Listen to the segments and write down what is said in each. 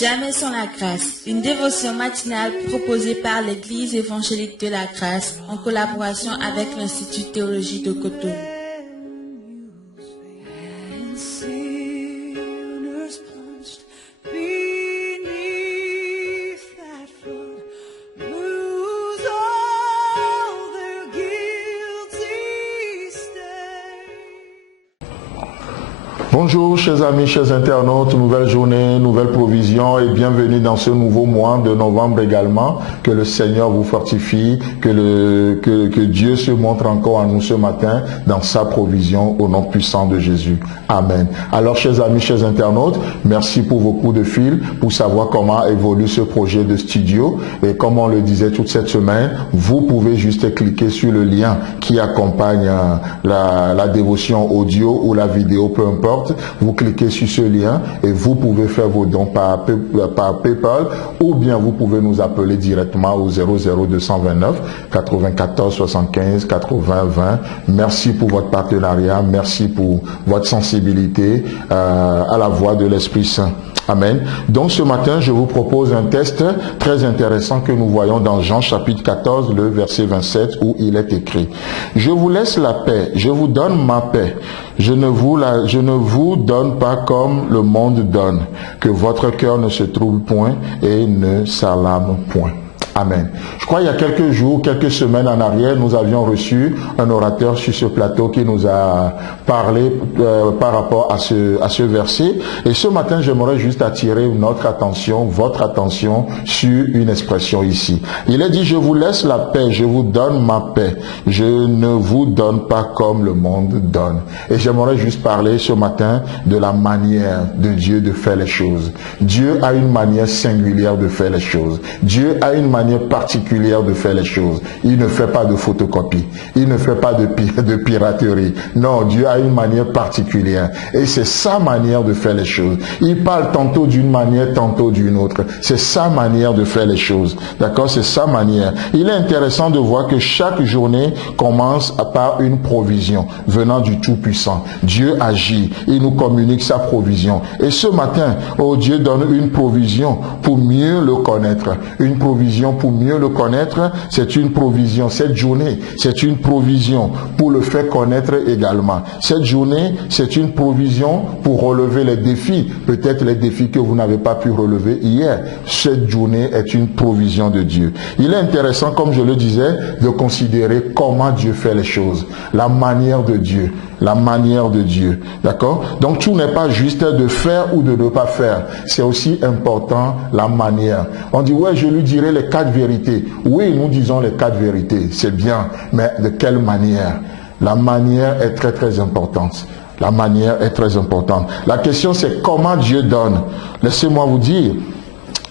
Jamais sans la grâce, une dévotion matinale proposée par l'Église évangélique de la grâce en collaboration avec l'Institut de théologie de Cotonou. Bonjour chers amis, chers internautes, nouvelle journée, nouvelle provision et bienvenue dans ce nouveau mois de novembre également. Que le Seigneur vous fortifie, que Dieu se montre encore à nous ce matin dans sa provision au nom puissant de Jésus. Amen. Alors chers amis, chers internautes, merci pour vos coups de fil pour savoir comment évolue ce projet de studio. Et comme on le disait toute cette semaine, vous pouvez juste cliquer sur le lien qui accompagne la dévotion audio ou la vidéo, peu importe. Vous cliquez sur ce lien et vous pouvez faire vos dons par PayPal ou bien vous pouvez nous appeler directement au 00229 94 75 80 20. Merci pour votre partenariat, merci pour votre sensibilité à la voix de l'Esprit Saint. Amen. Donc ce matin, je vous propose un test très intéressant que nous voyons dans Jean chapitre 14, le verset 27 où il est écrit: Je vous laisse la paix, je vous donne ma paix. Je ne vous donne pas comme le monde donne. Que votre cœur ne se trouble point et ne s'alarme point. Amen. Je crois il y a quelques jours, quelques semaines en arrière, nous avions reçu un orateur sur ce plateau qui nous a parlé par rapport à ce verset. Et ce matin, j'aimerais juste attirer notre attention, votre attention sur une expression ici. Il est dit: je vous laisse la paix, je vous donne ma paix. Je ne vous donne pas comme le monde donne. Et j'aimerais juste parler ce matin de la manière de Dieu de faire les choses. Dieu a une manière singulière de faire les choses. Dieu a une manière particulière de faire les choses. Il ne fait pas de photocopie. Il ne fait pas de piraterie. Non, Dieu a une manière particulière. Et c'est sa manière de faire les choses. Il parle tantôt d'une manière, tantôt d'une autre. C'est sa manière de faire les choses. D'accord? C'est sa manière. Il est intéressant de voir que chaque journée commence par une provision venant du Tout-Puissant. Dieu agit. Il nous communique sa provision. Et ce matin, Dieu donne une provision pour mieux le connaître. Une provision pour mieux le connaître, c'est une provision. Cette journée, c'est une provision pour le faire connaître également. Cette journée, c'est une provision pour relever les défis, peut-être les défis que vous n'avez pas pu relever hier. Cette journée est une provision de Dieu. Il est intéressant, comme je le disais, de considérer comment Dieu fait les choses, la manière de Dieu. La manière de Dieu. D'accord? Donc tout n'est pas juste de faire ou de ne pas faire. C'est aussi important la manière. On dit: ouais, je lui dirai les 4 vérités. Oui, nous disons les 4 vérités. C'est bien. Mais de quelle manière? La manière est très très importante. La manière est très importante. La question c'est comment Dieu donne. Laissez-moi vous dire,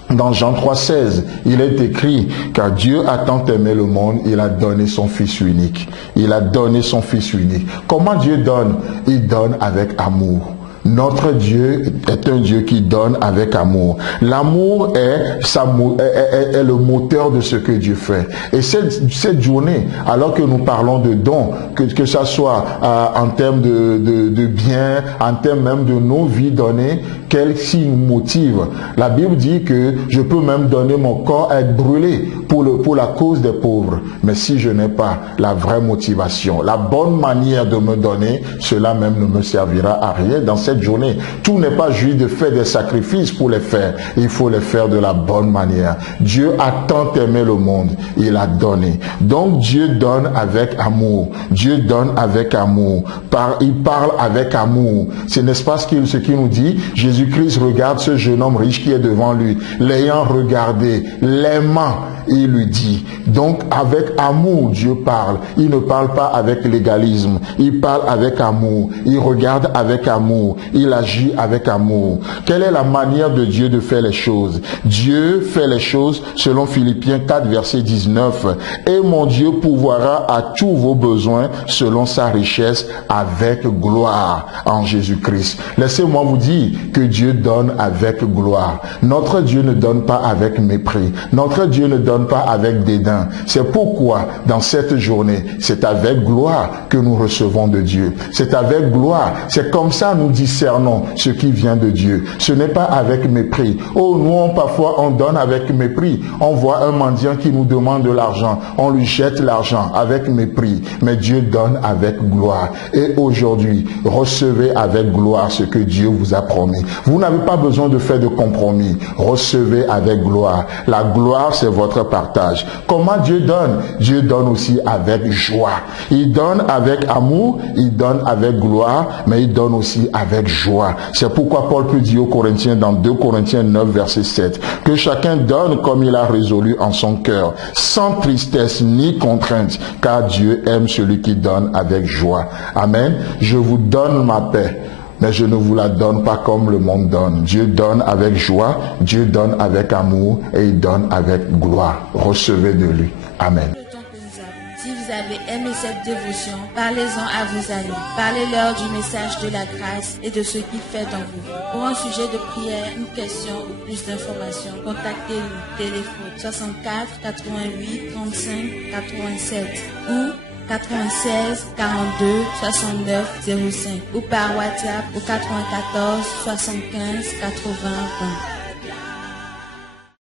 dans Jean 3,16, il est écrit: car Dieu a tant aimé le monde, il a donné son Fils unique. Il a donné son Fils unique. Comment Dieu donne? Il donne avec amour. Notre Dieu est un Dieu qui donne avec amour. L'amour est le moteur de ce que Dieu fait. Et cette journée, alors que nous parlons de dons, que ça soit en termes de biens, en termes même de nos vies données, qu'est-ce qui nous motive? La Bible dit que je peux même donner mon corps à être brûlé pour la cause des pauvres. Mais si je n'ai pas la vraie motivation, la bonne manière de me donner, cela même ne me servira à rien dans cette journée. Tout n'est pas juste de faire des sacrifices pour les faire. Il faut les faire de la bonne manière. Dieu a tant aimé le monde. Il a donné. Donc Dieu donne avec amour. Dieu donne avec amour. Il parle avec amour. C'est n'est-ce pas ce qu'il nous dit? Jésus-Christ regarde ce jeune homme riche qui est devant lui. L'ayant regardé, l'aimant, il lui dit. Donc avec amour, Dieu parle. Il ne parle pas avec légalisme. Il parle avec amour. Il regarde avec amour. Il agit avec amour. Quelle est la manière de Dieu de faire les choses? Dieu fait les choses selon Philippiens 4, verset 19. Et mon Dieu pourvoira à tous vos besoins selon sa richesse avec gloire en Jésus-Christ. Laissez-moi vous dire que Dieu donne avec gloire. Notre Dieu ne donne pas avec mépris. Notre Dieu ne donne donne pas avec dédain. C'est pourquoi, dans cette journée, c'est avec gloire que nous recevons de Dieu. C'est avec gloire. C'est comme ça nous discernons ce qui vient de Dieu. Ce n'est pas avec mépris. Oh, nous, parfois, on donne avec mépris. On voit un mendiant qui nous demande de l'argent. On lui jette l'argent avec mépris. Mais Dieu donne avec gloire. Et aujourd'hui, recevez avec gloire ce que Dieu vous a promis. Vous n'avez pas besoin de faire de compromis. Recevez avec gloire. La gloire, c'est votre partage. Comment Dieu donne? Dieu donne aussi avec joie. Il donne avec amour, il donne avec gloire, mais il donne aussi avec joie. C'est pourquoi Paul peut dire aux Corinthiens dans 2 Corinthiens 9, verset 7, que chacun donne comme il a résolu en son cœur, sans tristesse ni contrainte, car Dieu aime celui qui donne avec joie. Amen. Je vous donne ma paix, mais je ne vous la donne pas comme le monde donne. Dieu donne avec joie, Dieu donne avec amour et il donne avec gloire. Recevez de lui. Amen. Si vous avez aimé cette dévotion, parlez-en à vos amis. Parlez-leur du message de la grâce et de ce qu'il fait dans vous. Pour un sujet de prière, une question ou plus d'informations, contactez-nous. Téléphone 64 88 35 87 ou 96 42 69 05 ou par WhatsApp au 94 75 80 20.